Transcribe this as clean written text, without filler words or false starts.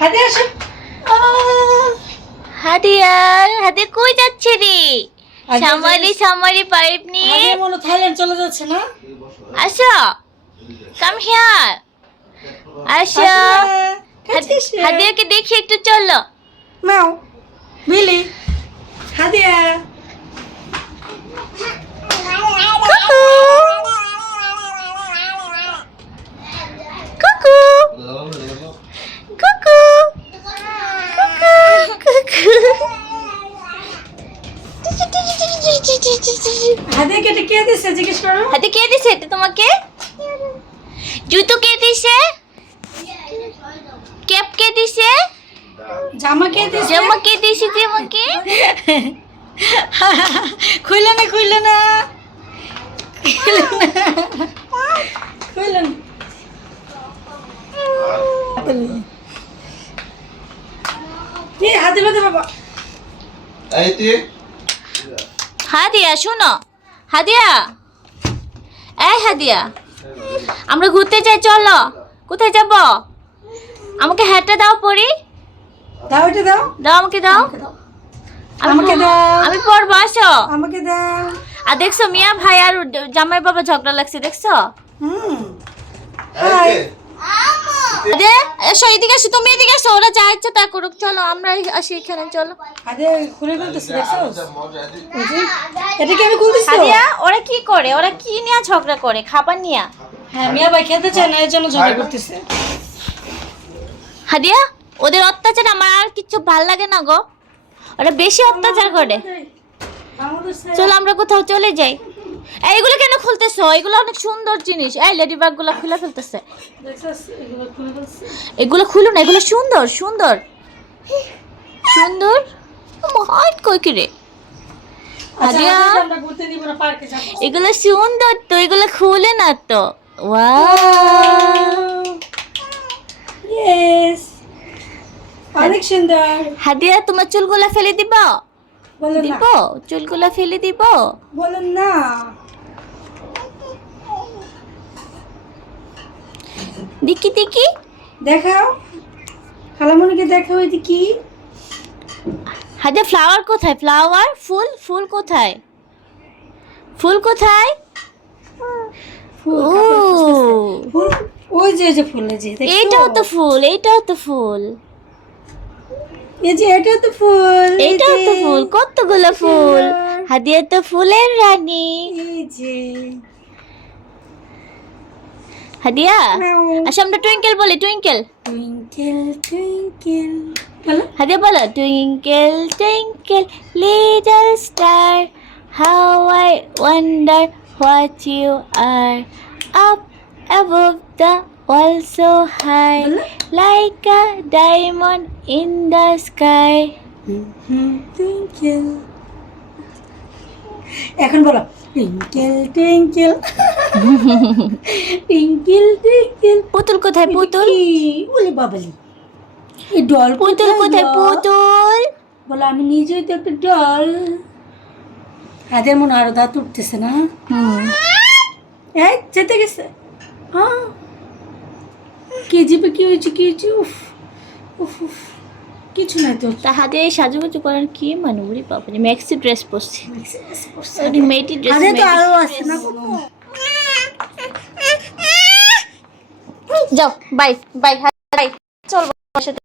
হাদিয়া আসো। হাদিয়া হাদিয়া কই যাচ্ছে রে? সামারি পাইপ নিয়ে হাদিয়া মনে থাইল্যান্ড চলে যাচ্ছে না? আসো, কাম হিয়ার, আসো। হাদিয়াকে দেখি একটু, চলো। মাও বিলি হাদিয়া কুকু কুকু হাদিয়াকে এটা কে দিছে জিজ্ঞেস করো। হাদিয়া কে দিছে এটা তোমাকে? জুতো কে দিছে? ক্যাপ কে দিছে? জামা কে দিছে? জামা কে দিছে তোমাকে? খুইলে না খুইলে না খুইলে না কি হাতে বাদে বাবা আইতে হাদিয়া শোনো, হাদিয়া, এই হাদিয়া, আমরা ঘুরতে যাই, চলো। কোথায় যাব? আমাকে হ্যাটটা দাও পরি। দাও এটা দাও দাও, আমাকে দাও। আমাকে দাও আমি পরবো, আসো। আমাকে দাও। আর দেখছো মিয়া ভাই আর জামাই বাবা ঝগড়া লাগছে, দেখছো? হুম হাই আরে এসো, এদিকে এসো, তুমি এদিকে এসো, ওরা যা ইচ্ছে তা করুক, চলো আমরা আসি এখানে, চলো। হাদিয়া খুলে ফেলতেছে দেখছো? এটা কি আমি খুলতেছি? হাদিয়া ওরা কি করে, ওরা কি নিয়ে ঝগড়া করে? খাবার নিয়ে? হ্যাঁ মিয়া ভাই খেতে চায় না এর জন্য ঝগড়া করতেছে। হাদিয়া ওদের অত্যাচার আমার আর কিছু ভাল লাগে না গো, ওরা বেশি অত্যাচার করে। চলো আমরা কোথাও চলে যাই। এইগুলো কেন খুলতেছো? এগুলো অনেক সুন্দর জিনিস। এই লেডি বাগ গুলো খুলে ফেলতেছে। এগুলো খুলো না, এগুলো সুন্দর সুন্দর সুন্দর। হাইট কই কি রে হাদিয়া? আমরা ঘুরতে দিব না, পার্কে যাব। এগুলো সুন্দর তো, এগুলো খুলে না তো। ওয়াও, ইয়েস অনেক সুন্দর। হাদিয়া তোমার চুলগুলা ফেলে দিবা? বলেন না দিব, চুলগুলা ফেলে দিব। বলেন না। দেখি দেখি, দেখাও খালামণিকে, দেখাও এটা কি? হাদিয়া ফ্লাওয়ার কোথায়? ফ্লাওয়ার, ফুল, ফুল কোথায়? ফুল কোথায়? ফুল ও কাপড় খুঁজতেছে। ফুল ওই যে যে ফুল, এই যে দেখছো? এইটাও তো ফুল, এইটাও তো ফুল, এই যে এটাও তো ফুল, এই এইটাও যে, তো ফুল, কতগুলো ফুল। সুন্দর। হাদিয়া তো ফুলের রানী। এই যে হাদিয়া ম্যাও। আচ্ছা আমরা টুইঙ্কেল বলি, টুইঙ্কেল। টুইঙ্কেল টুইঙ্কেল বলো। হাদিয়া বলো, twinkle twinkle little star, how I wonder what you are, up above the world so high, বলো। like a diamond in the sky. Twinkle এখন বলো টুইঙ্কেল টুইঙ্কেল টুইঙ্কেল টুইঙ্কেল। পুতুল কোথায়? পুতুল, বলে বাবালি এই ডল পুতুল কোথায়? পুতুল বলো আমি নিজেই তো একটা ডল। হাতের মনে আরো দাঁত উঠতেছে না? এই যেতে গেছে। হ্যাঁ কে জিপে কি হয়েছে, কি হয়েছে? উফ উফ উফ কিছু নাই তো। তা হাতে এই সাজুগুজু করার কি মানে? উরি বাবারে, ম্যাক্সি ড্রেস পরছি, ওরি মেয়েটি ড্রেস। হাতে তো আরো আছে না কোনো। যাও বাই বাই, বাই চল বাবার সাথে।